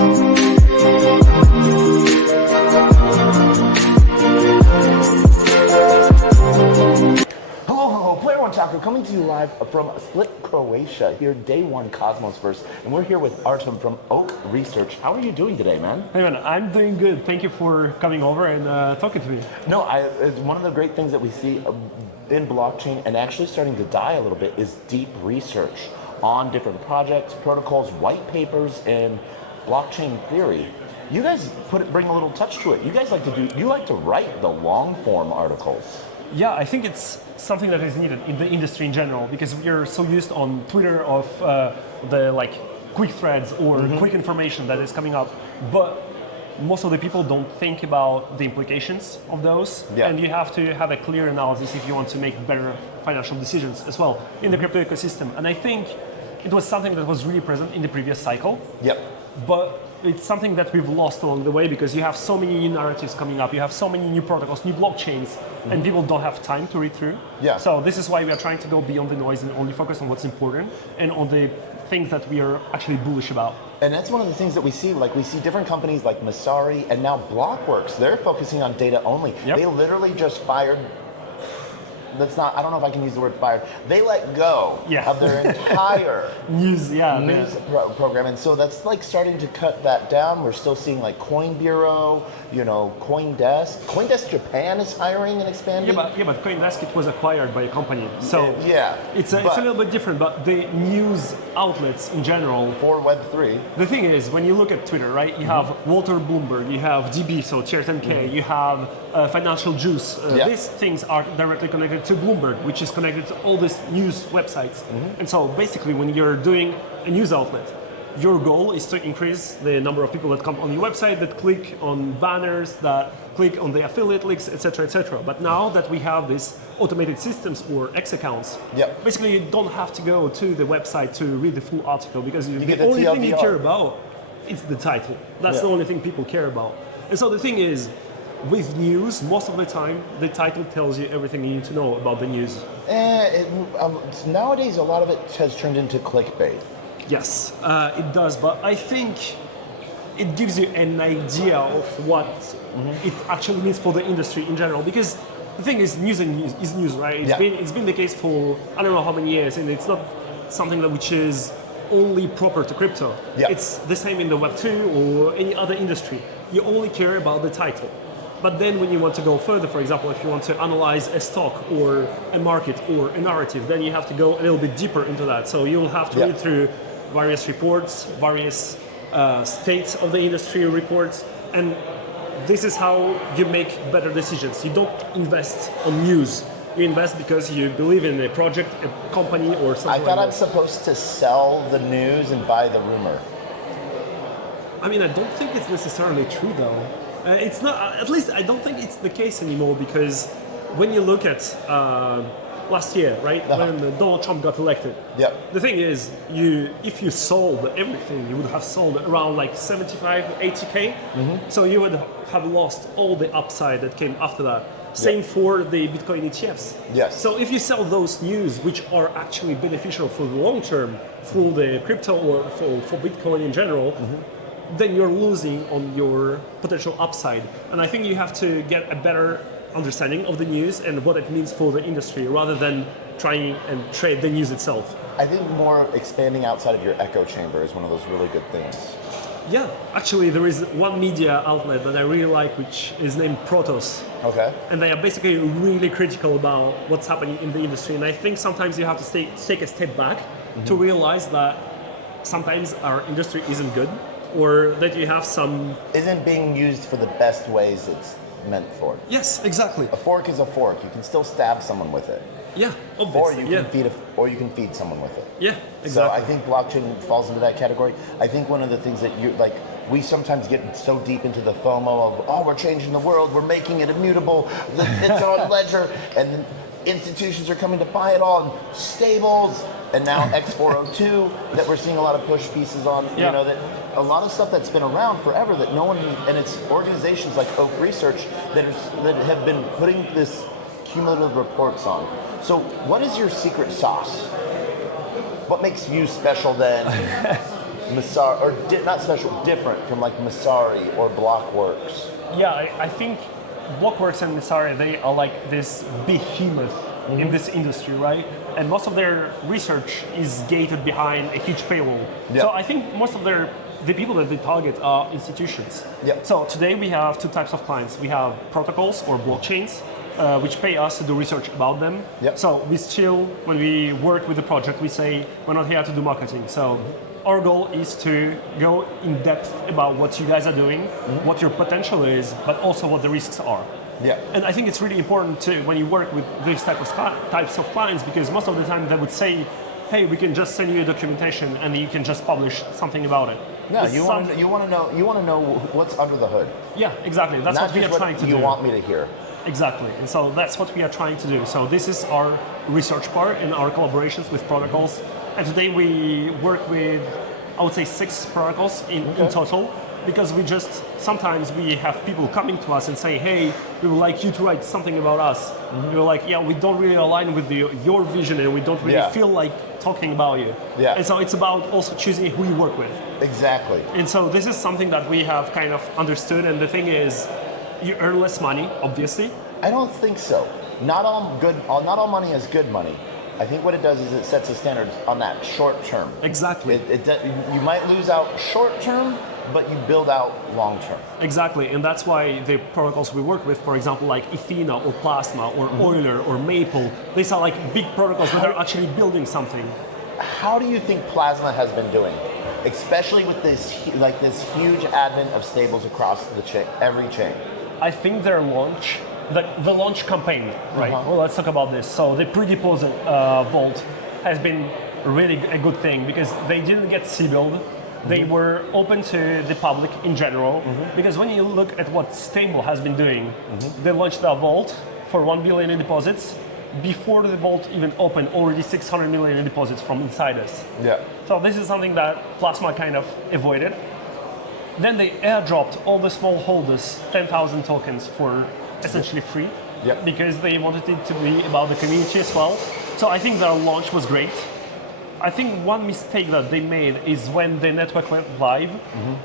Player One Taco coming to you live from Split, Croatia, here day one Cosmosverse, and we're here with Artem from Oak Research. How are you doing today, man? Hey man, I'm doing good. Thank you for coming over and talking to me. No, it's one of the great things that we see in blockchain and actually starting to die a little bit is deep research on different projects, protocols, white papers, and blockchain theory. You guys bring a little touch to it. You guys like to write the long form articles. Yeah, I think it's something that is needed in the industry in general because we are so used on Twitter of the like quick threads or quick information that is coming up, but most of the people don't think about the implications of those, and you have to have a clear analysis if you want to make better financial decisions as well in the crypto ecosystem. And I think it was something that was really present in the previous cycle. But it's something that we've lost along the way because you have so many new narratives coming up, you have so many new protocols, new blockchains, and people don't have time to read through. So this is why we are trying to go beyond the noise and only focus on what's important and on the things that we are actually bullish about. And that's one of the things that we see, like we see different companies like Messari and now Blockworks, they're focusing on data only. They literally just fired, I don't know if I can use the word fired, they let go of their entire news program. And so that's like starting to cut that down. We're still seeing like Coin Bureau, CoinDesk. CoinDesk Japan is hiring and expanding. But CoinDesk, it was acquired by a company. So it's a little bit different, but the news outlets in general. For Web3. The thing is, when you look at Twitter, right, you have Walter Bloomberg, you have DB, so Tier10K, you have Financial Juice. These things are directly connected to Bloomberg, which is connected to all these news websites. And so basically when you're doing a news outlet, your goal is to increase the number of people that come on your website, that click on banners, that click on the affiliate links, etc., etc. But now that we have these automated systems or X accounts, basically you don't have to go to the website to read the full article because the only thing you care about is the title. That's the only thing people care about. And so the thing is, with news, most of the time, the title tells you everything you need to know about the news. Nowadays, a lot of it has turned into clickbait. Yes, it does, but I think it gives you an idea of what it actually means for the industry in general. Because the thing is, news is news, right? It's been the case for I don't know how many years, and it's not something which is only proper to crypto. It's the same in the Web2 or any other industry. You only care about the title. But then when you want to go further, for example, if you want to analyze a stock or a market or a narrative, then you have to go a little bit deeper into that. So you'll have to read through various reports, various states of the industry reports, and this is how you make better decisions. You don't invest on news. You invest because you believe in a project, a company, or something. I thought I'm supposed to sell the news and buy the rumor. I mean, I don't think it's necessarily true, though. It's not, at least I don't think it's the case anymore because when you look at last year, right, when Donald Trump got elected, the thing is, if you sold everything, you would have sold around like 75, 80K. So you would have lost all the upside that came after that. Same for the Bitcoin ETFs. So if you sell those news, which are actually beneficial for the long term, for the crypto or for Bitcoin in general, then you're losing on your potential upside. And I think you have to get a better understanding of the news and what it means for the industry rather than trying and trade the news itself. I think more expanding outside of your echo chamber is one of those really good things. Yeah, actually there is one media outlet that I really like which is named Protos. And they are basically really critical about what's happening in the industry. And I think sometimes you have to take a step back to realize that sometimes our industry isn't good, or that you have some... Isn't being used for the best ways it's meant for. Yes, exactly. A fork is a fork. You can still stab someone with it. Yeah, obviously. Or you can feed someone with it. Yeah, exactly. So I think blockchain falls into that category. I think one of the things that we sometimes get so deep into the FOMO of, we're changing the world, we're making it immutable, it's on Ledger, and institutions are coming to buy it all, and stables, and now X402 that we're seeing a lot of push pieces on, that a lot of stuff that's been around forever that no one, and it's organizations like Oak Research that have been putting this cumulative reports on. So what is your secret sauce? What makes you special then? Masari, or not special, different from like Masari or Blockworks? Yeah, I think Blockworks and Messari, they are like this behemoth in this industry, right? And most of their research is gated behind a huge paywall. Yeah. So I think most of the people that they target are institutions. Yeah. So today we have two types of clients. We have protocols or blockchains, which pay us to do research about them. Yeah. So we still, when we work with the project, we say we're not here to do marketing. So our goal is to go in depth about what you guys are doing, what your potential is, but also what the risks are. Yeah. And I think it's really important too when you work with these types of clients, because most of the time they would say, hey, we can just send you a documentation and you can just publish something about it. No, It's you want to know what's under the hood. Yeah, exactly. That's Not what we are just trying to you do. want me to hear. Exactly. And so that's what we are trying to do. So this is our research part in our collaborations with protocols. And today we work with, I would say, 6 protocols in total, because sometimes we have people coming to us and say, hey, we would like you to write something about us. We're like, yeah, we don't really align with your vision and we don't really feel like talking about you. Yeah. And so it's about also choosing who you work with. Exactly. And so this is something that we have kind of understood. And the thing is, you earn less money, obviously. I don't think so. Not all money is good money. I think what it does is it sets the standards on that short term. Exactly. You might lose out short term, but you build out long term. Exactly, and that's why the protocols we work with, for example, like Ethena or Plasma or Euler or Maple, these are like big protocols that are actually building something. How do you think Plasma has been doing, especially with this huge advent of stables across the chain, every chain? I think their launch, the launch campaign, right? Well, let's talk about this. So the pre-deposit vault has been really a good thing because they didn't get C-build. They were open to the public in general, because when you look at what Stable has been doing, they launched a vault for 1 billion in deposits. Before the vault even opened, already 600 million in deposits from insiders. Yeah. So this is something that Plasma kind of avoided. Then they airdropped all the small holders 10,000 tokens for essentially free, because they wanted it to be about the community as well. So I think their launch was great. I think one mistake that they made is when the network went live,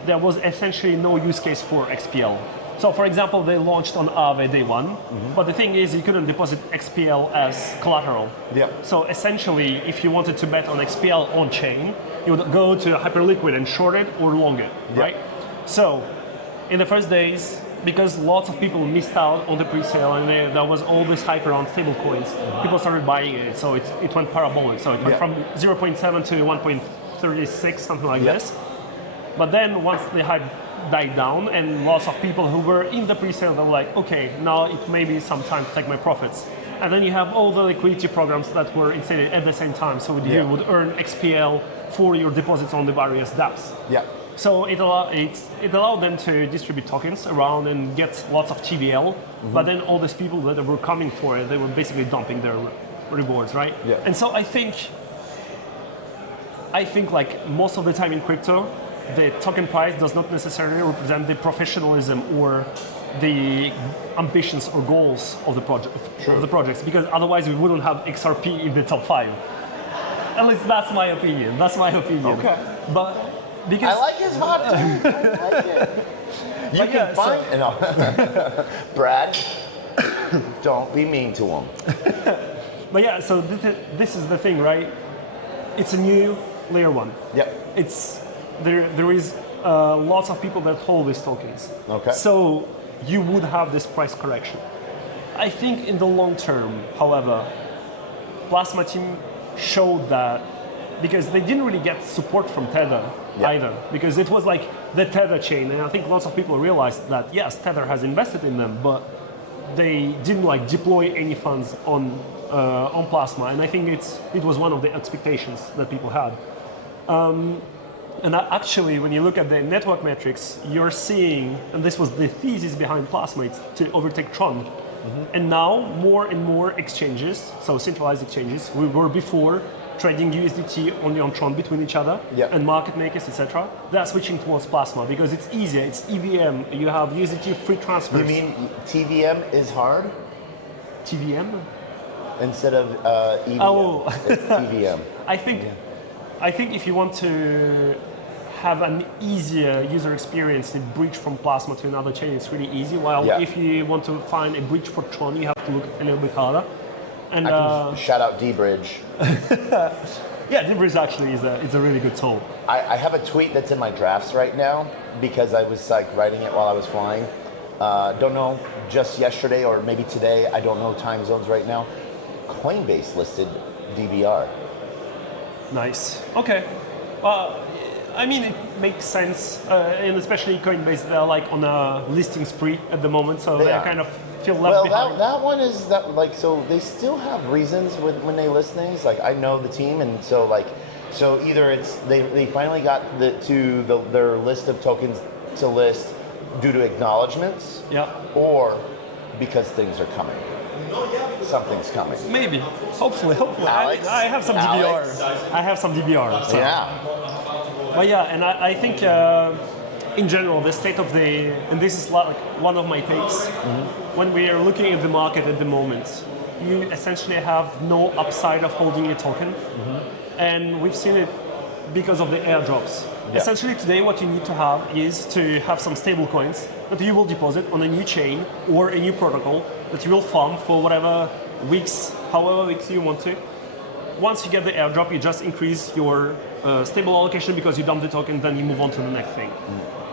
there was essentially no use case for XPL. So for example, they launched on Aave day one, but the thing is you couldn't deposit XPL as collateral. Yeah. So essentially, if you wanted to bet on XPL on chain, you would go to Hyperliquid and short it or long it, right? So in the first days, because lots of people missed out on the pre-sale and there was all this hype around stablecoins, people started buying it. So it went parabolic. So it went from 0.7 to 1.36, something like this. But then once the hype died down and lots of people who were in the pre-sale, they were like, okay, now it may be some time to take my profits. And then you have all the liquidity programs that were instated at the same time. So you would earn XPL for your deposits on the various dApps. Yeah. So it allowed them to distribute tokens around and get lots of TVL, but then all these people that were coming for it, they were basically dumping their rewards, right? Yeah. And so I think like most of the time in crypto, the token price does not necessarily represent the professionalism or the ambitions or goals of the projects, because otherwise we wouldn't have XRP in the top 5. At least that's my opinion. Okay. But because I like his hot take. I like it. You can find Brad. Don't be mean to him. But yeah, so this is the thing, right? It's a new layer 1. Yep. There is lots of people that hold these tokens. Okay. So you would have this price correction. I think in the long term, however, Plasma team showed that, because they didn't really get support from Tether either, because it was like the Tether chain, and I think lots of people realized that yes, Tether has invested in them, but they didn't like deploy any funds on Plasma, and I think it was one of the expectations that people had. And actually, when you look at the network metrics, you're seeing, and this was the thesis behind Plasma, it's to overtake Tron. And now more and more exchanges, so centralized exchanges, we were before trading USDT only on Tron between each other, and market makers, etc. They're switching towards Plasma because it's easier, it's EVM, you have USDT free transfers. You mean TVM is hard? TVM? Instead of EVM, it's TVM. I think if you want to have an easier user experience, the bridge from Plasma to another chain is really easy. While Yeah. if you want to find a bridge for Tron, you have to look a little bit harder. And I can shout out D-Bridge. yeah, Dbridge actually is a really good tool. I have a tweet that's in my drafts right now because I was like writing it while I was flying. Don't know, just yesterday or maybe today, I don't know time zones right now. Coinbase listed DBR. Nice. Okay. I mean, it makes sense, and especially Coinbase, they're like on a listing spree at the moment, so they are. kind of feel left behind. Well, that one is that like so they still have reasons when they list things. Like I know the team, and so like so either it's they finally got their list of tokens to list due to acknowledgements, Yeah. or because things are coming. Something's coming. Maybe. Hopefully. Alex? I have some Alex? DBR. I have some DBR. So. Yeah. But yeah, and I think in general, the state of and this is like one of my takes, when we are looking at the market at the moment, you essentially have no upside of holding a token. And we've seen it because of the airdrops. Yeah. Essentially today what you need to have is to have some stable coins that you will deposit on a new chain or a new protocol that you will farm for whatever weeks, however weeks you want to. Once you get the airdrop, you just increase your stable allocation because you dump the token, then you move on to the next thing.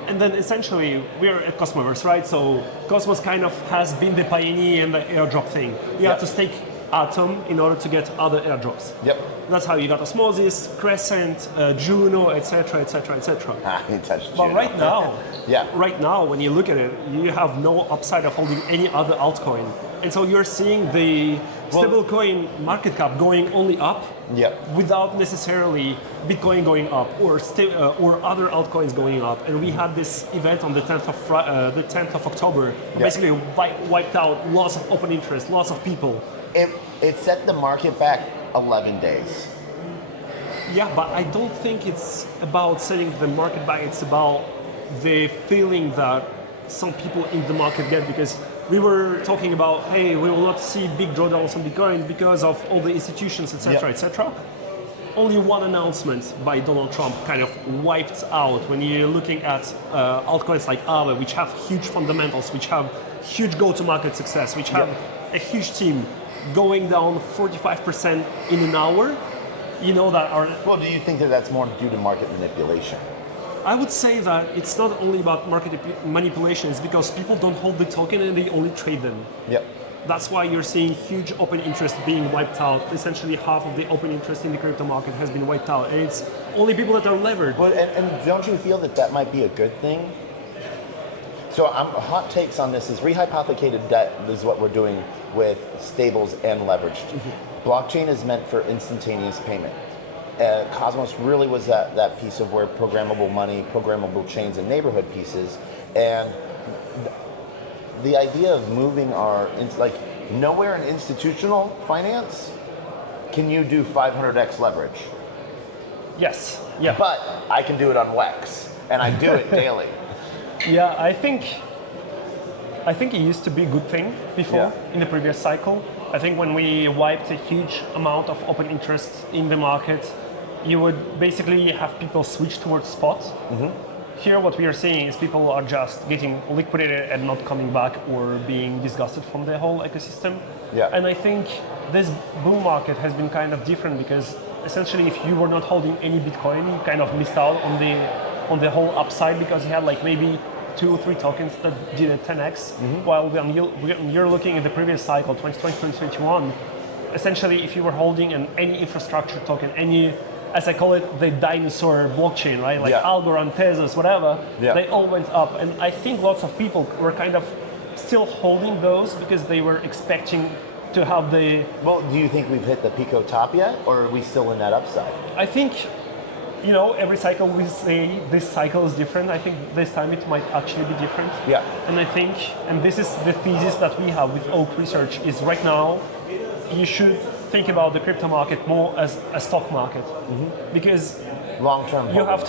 And then essentially, we're at Cosmoverse, right? So Cosmos kind of has been the pioneer in the airdrop thing. You have to stake Atom in order to get other airdrops. Yep. That's how you got Osmosis, Crescent, Juno, etc., etc., etc. You touched But Juno. right now, Yeah. right now, when you look at it, you have no upside of holding any other altcoin, and so you're seeing the stablecoin market cap going only up, Yep. without necessarily Bitcoin going up or other altcoins going up. And we had this event on the 10th of October, basically wiped out lots of open interest, lots of people. It set the market back 11 days. Yeah, but I don't think it's about setting the market back. It's about the feeling that some people in the market get, because we were talking about, hey, we will not see big drawdowns on Bitcoin because of all the institutions, etc., etc. Only one announcement by Donald Trump kind of wiped out when you're looking at altcoins like Aave, which have huge fundamentals, which have huge go-to-market success, which have a huge team, going down 45% in an hour. You know that are. Well, do you think that that's more due to market manipulation? I would say that it's not only about market manipulation, it's because people don't hold the token and they only trade them. Yep. That's why you're seeing huge open interest being wiped out. Essentially half of the open interest in the crypto market has been wiped out, and it's only people that are levered. But and don't you feel that that might be a good thing? So hot takes on this is rehypothecated debt is what we're doing with stables and leveraged. Blockchain is meant for instantaneous payment. Cosmos really was that piece of where programmable money, programmable chains, and neighborhood pieces. And the idea of moving like nowhere in institutional finance can you do 500x leverage. Yes. Yeah. But I can do it on WEX, and I do it daily. Yeah, I think it used to be a good thing before in the previous cycle. I think when we wiped a huge amount of open interest in the market, you would basically have people switch towards spot. Here what we are seeing is people are just getting liquidated and not coming back or being disgusted from the whole ecosystem. Yeah. And I think this bull market has been kind of different because essentially if you were not holding any Bitcoin, you kind of missed out on the whole upside because you had like maybe 2 or 3 tokens that did a 10x, while when you're looking at the previous cycle, 2020, 2021, essentially if you were holding any infrastructure token, any, as I call it, the dinosaur blockchain, right? Like Algorand, Tezos, whatever, they all went up. And I think lots of people were kind of still holding those because they were expecting to have the... Well, do you think we've hit the Pico top yet, or are we still in that upside? I think, you know, every cycle we say this cycle is different. I think this time it might actually be different. Yeah. And I think, and this is the thesis that we have with Oak Research, is right now you should think about the crypto market more as a stock market, because long-term you have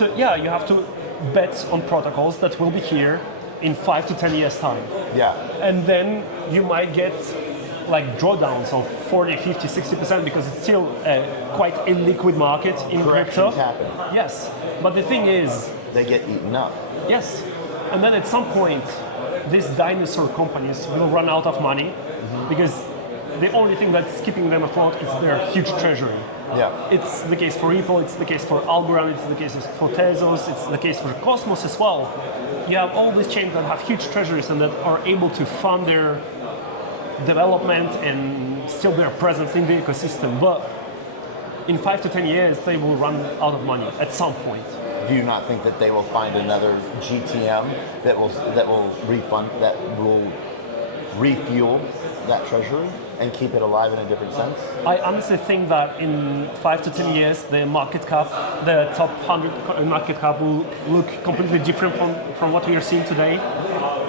to bet on protocols that will be here in 5 to 10 years time. Yeah. And then you might get like drawdowns of 40, 50, 60% because it's still quite a liquid market in crypto. Happen. Yes, but the thing is, they get eaten up. Yes. And then at some point, these dinosaur companies will run out of money because the only thing that's keeping them afloat is their huge treasury. Yeah. It's the case for Ripple, it's the case for Algorand, it's the case for Tezos, it's the case for Cosmos as well. You have all these chains that have huge treasuries and that are able to fund their development and still their presence in the ecosystem. But in 5 to 10 years, they will run out of money at some point. Do you not think that they will find another GTM that will refuel that treasury and keep it alive in a different sense? I honestly think that in 5 to 10 years, the market cap, the top 100 market cap will look completely different from what we are seeing today.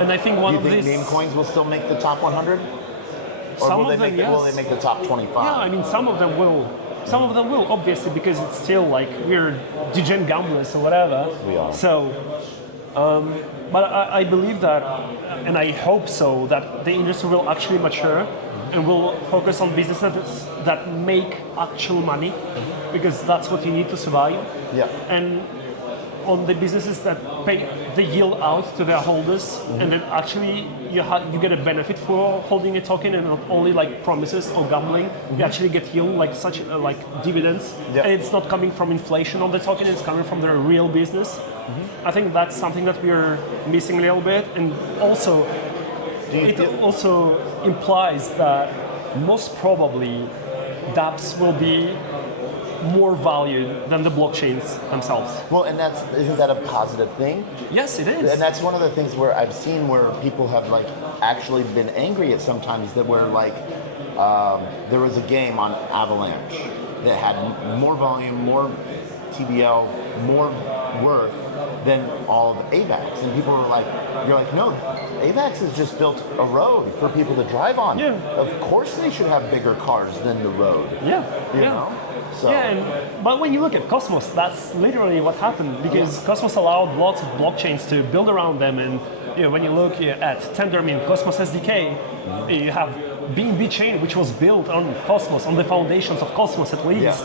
And I think one Do of you think these... meme coins will still make the top 100? Or Some will of them, yes. will they make the top 25? Yeah, I mean, some of them will. Some of them will, obviously, because it's still like we're degen gamblers or whatever. We are. So, but I believe that, and I hope so, that the industry will actually mature and will focus on businesses that make actual money, because that's what you need to survive. Yeah. And on the businesses that pay the yield out to their holders, and then actually you get a benefit for holding a token, and not only like promises or gambling. You actually get yield like such like dividends, Yep. and it's not coming from inflation on the token; it's coming from their real business. I think that's something that we're missing a little bit, and also it also implies that most probably dApps will be more valued than the blockchains themselves. Well, and isn't that a positive thing? Yes, it is. And that's one of the things where I've seen where people have like actually been angry at sometimes that were like there was a game on Avalanche that had more volume, more TVL, more worth than all of AVAX, and people were like, "You're like, no, AVAX has just built a road for people to drive on. Yeah. Of course they should have bigger cars than the road. Yeah, You yeah. know? So But when you look at Cosmos, that's literally what happened, because Cosmos allowed lots of blockchains to build around them. And when you look at Tendermint, Cosmos SDK, you have BNB chain, which was built on Cosmos, on the foundations of Cosmos at least.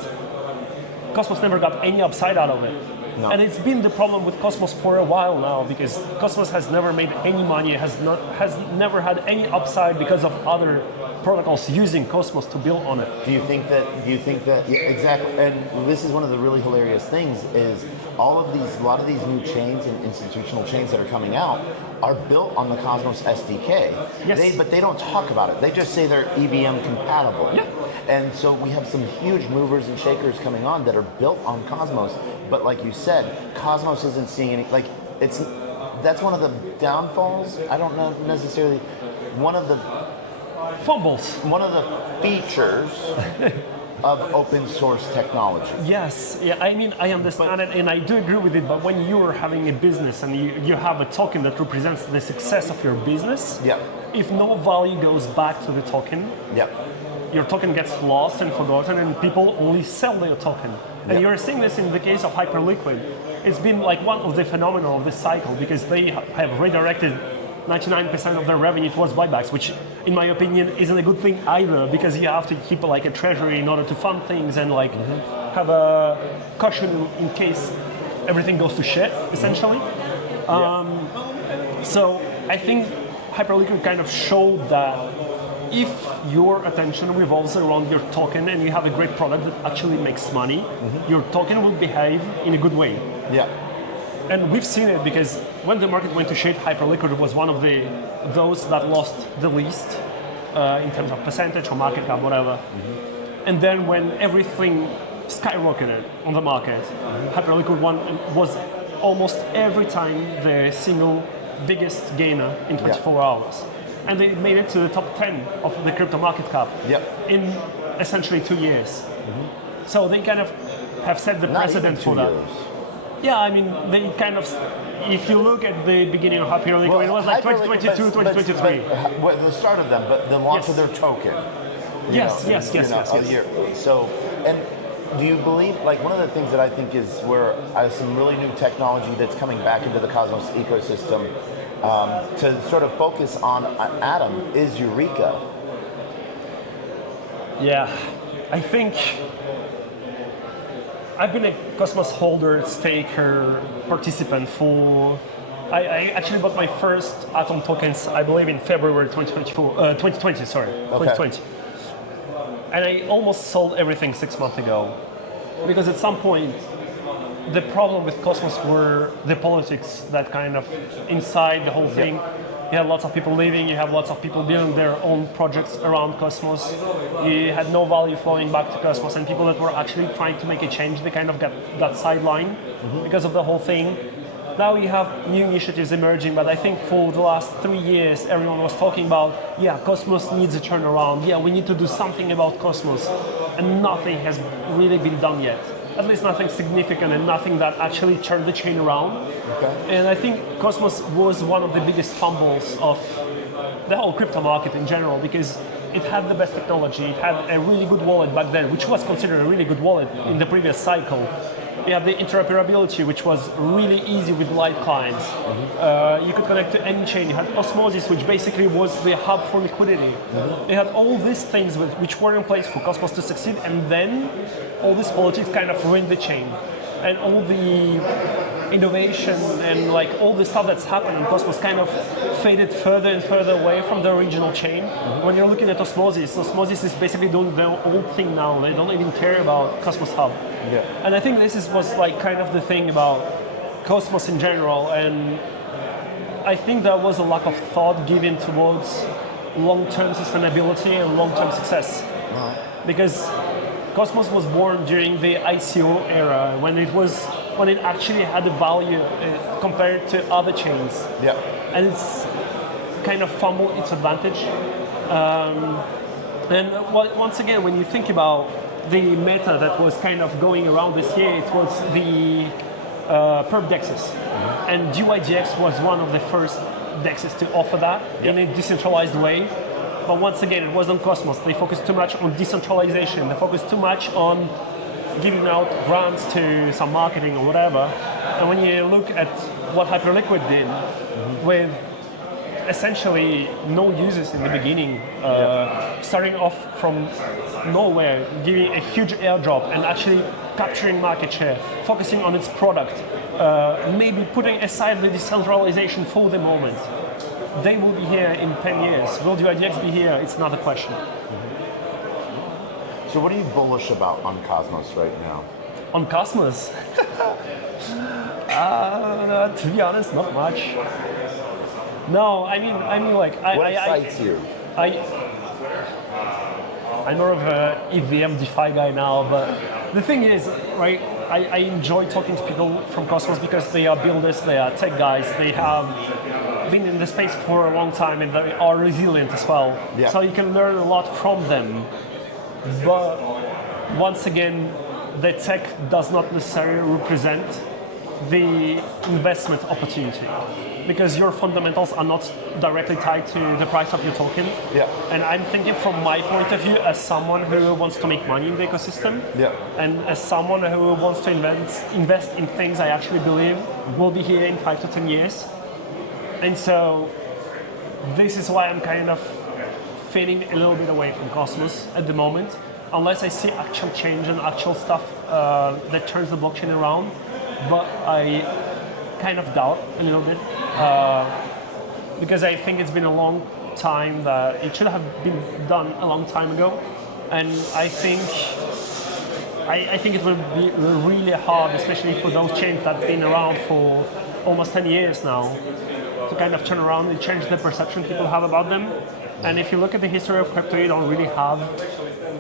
Cosmos never got any upside out of it. No. And it's been the problem with Cosmos for a while now, because Cosmos has never made any money, has never had any upside because of other protocols using Cosmos to build on it. Do you think that? Yeah, exactly. And this is one of the really hilarious things is a lot of these new chains and institutional chains that are coming out are built on the Cosmos SDK. Yes. But they don't talk about it. They just say they're EVM compatible. Yeah. And so we have some huge movers and shakers coming on that are built on Cosmos. But like you said, Cosmos isn't seeing any that's one of the downfalls. I don't know necessarily one of the features of open source technology. Yes, yeah, I mean, I understand it, and I do agree with it, but when you're having a business and you have a token that represents the success of your business, Yeah. if no value goes back to the token, Yep. your token gets lost and forgotten, and people only sell their token. And Yep. you're seeing this in the case of Hyperliquid. It's been like one of the phenomena of this cycle, because they have redirected 99% of their revenue towards buybacks, which in my opinion isn't a good thing either, because you have to keep like a treasury in order to fund things and like have a cushion in case everything goes to shit, essentially. So I think Hyperliquid kind of showed that if your attention revolves around your token and you have a great product that actually makes money, your token will behave in a good way. Yeah. And we've seen it because when the market went to shit, Hyperliquid was one of those that lost the least in terms of percentage or market cap, whatever. And then when everything skyrocketed on the market, Hyperliquid was almost every time the single biggest gainer in 24 hours. And they made it to the top 10 of the crypto market cap in essentially 2 years. So they kind of have set the precedent for that. Yeah, I mean, they kind of, if you look at the beginning of Hyperliquid, it was like 2022, 2023. Well, the start of them, but the launch of their token. Yes. A year. So, and do you believe, like one of the things that I think is where some really new technology that's coming back into the Cosmos ecosystem to sort of focus on Atom is Eureka. Yeah, I think I've been a Cosmos holder, staker, participant for. I actually bought my first Atom tokens, I believe, in February 2020. Sorry, 2020. And I almost sold everything 6 months ago, because at some point, the problem with Cosmos were the politics that kind of inside the whole thing. You had lots of people leaving, you have lots of people building their own projects around Cosmos. You had no value flowing back to Cosmos, and people that were actually trying to make a change, they kind of got sidelined because of the whole thing. Now you have new initiatives emerging, but I think for the last 3 years, everyone was talking about, yeah, Cosmos needs a turnaround. Yeah, we need to do something about Cosmos. And nothing has really been done yet. At least nothing significant and nothing that actually turned the chain around. Okay. And I think Cosmos was one of the biggest fumbles of the whole crypto market in general, because it had the best technology, it had a really good wallet back then, which was considered a really good wallet in the previous cycle. You had the interoperability, which was really easy with light clients. You could connect to any chain. You had Osmosis, which basically was the hub for liquidity. You had all these things which were in place for Cosmos to succeed, and then all this politics kind of ruined the chain. And all the innovation and like all the stuff that's happened in Cosmos kind of faded further and further away from the original chain. When you're looking at Osmosis, Osmosis is basically doing their own thing now. They don't even care about Cosmos Hub. Yeah. And I think was like kind of the thing about Cosmos in general, and I think there was a lack of thought given towards long-term sustainability and long-term success. Because Cosmos was born during the ICO era, when it actually had a value compared to other chains. Yeah. And it's kind of fumbled its advantage. And once again, when you think about the meta that was kind of going around this year, it was the perp dexes. And DYDX was one of the first dexes to offer that in a decentralized way. But once again, it wasn't Cosmos. They focused too much on decentralization. They focused too much on giving out grants to some marketing or whatever. And when you look at what Hyperliquid did with essentially no users in the beginning, starting off from nowhere, giving a huge airdrop and actually capturing market share, focusing on its product, maybe putting aside the decentralization for the moment. They will be here in 10 years. Will DYDX be here? It's another question. So what are you bullish about on Cosmos right now? On Cosmos? To be honest, not much. No, I mean, like, what excites you? I'm more of a EVM DeFi guy now, but the thing is, right, I enjoy talking to people from Cosmos because they are builders, they are tech guys, they have been in the space for a long time and they are resilient as well. Yeah. So you can learn a lot from them. But once again, the tech does not necessarily represent the investment opportunity, because your fundamentals are not directly tied to the price of your token. Yeah. And I'm thinking from my point of view as someone who wants to make money in the ecosystem, and as someone who wants to invest in things I actually believe will be here in 5 to 10 years. And so this is why I'm kind of fading a little bit away from Cosmos at the moment, unless I see actual change and actual stuff that turns the blockchain around. But I kind of doubt a little bit, because I think it's been a long time that it should have been done a long time ago. And I think it will be really hard, especially for those chains that have been around for almost 10 years now, to kind of turn around and change the perception people have about them. And if you look at the history of crypto, you don't really have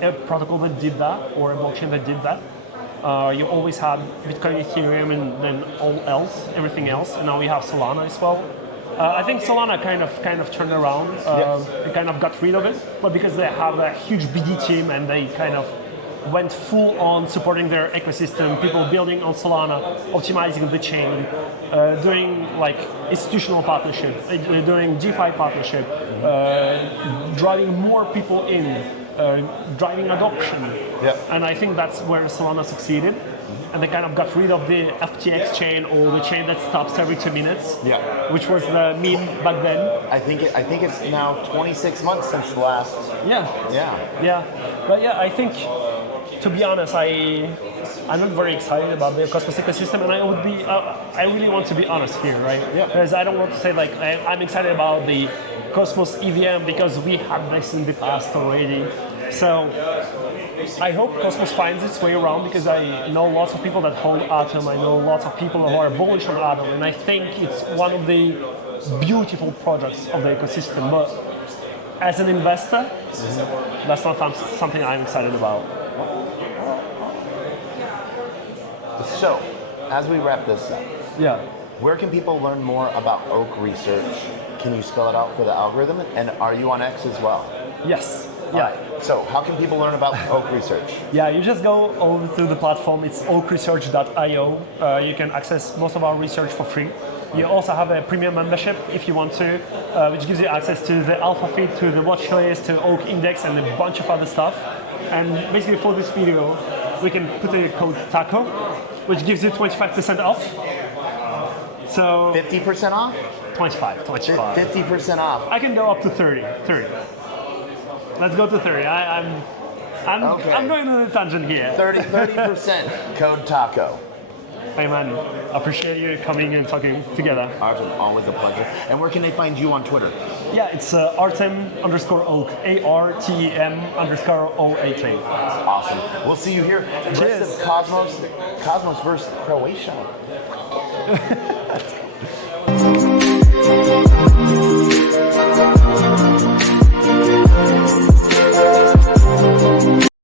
a protocol that did that or a blockchain that did that. You always had Bitcoin, Ethereum, and then everything else. And now we have Solana as well. I think Solana kind of turned around. They kind of got rid of it, but because they have a huge BD team and they kind of went full on supporting their ecosystem, people building on Solana, optimizing the chain, doing like institutional partnership, doing DeFi partnership, driving more people in, driving adoption. And I think that's where Solana succeeded. And they kind of got rid of the FTX chain, or the chain that stops every 2 minutes, which was the meme back then. I think it's now 26 months since the last. Yeah. But yeah, I think to be honest, I'm not very excited about the Cosmos ecosystem, and I really want to be honest here, right? Yeah. Because I don't want to say like I'm excited about the Cosmos EVM because we had this in the past already. So I hope Cosmos finds its way around because I know lots of people that hold Atom. I know lots of people who are bullish on Atom, and I think it's one of the beautiful projects of the ecosystem. But as an investor, that's not something I'm excited about. So, as we wrap this up, Yeah. where can people learn more about Oak Research? Can you spell it out for the algorithm? And are you on X as well? Yes. All Yeah. right. So, how can people learn about Oak Research? Yeah, you just go over to the platform. It's oakresearch.io. You can access most of our research for free. You also have a premium membership if you want to, which gives you access to the alpha feed, to the watch list, to Oak Index, and a bunch of other stuff. And basically for this video, we can put a code TACO, which gives you 25% off. So 50% off? 25. 50% off. I can go up to 30. Let's go to 30. Okay. I'm going on a tangent here. 30% code TACO. Hey man, appreciate you coming and talking together. Artem, always a pleasure. And where can they find you on Twitter? Yeah, it's Artem_Oak, ARTEM_OAK. Awesome. We'll see you here. The rest Cheers. of Cosmos versus Croatia.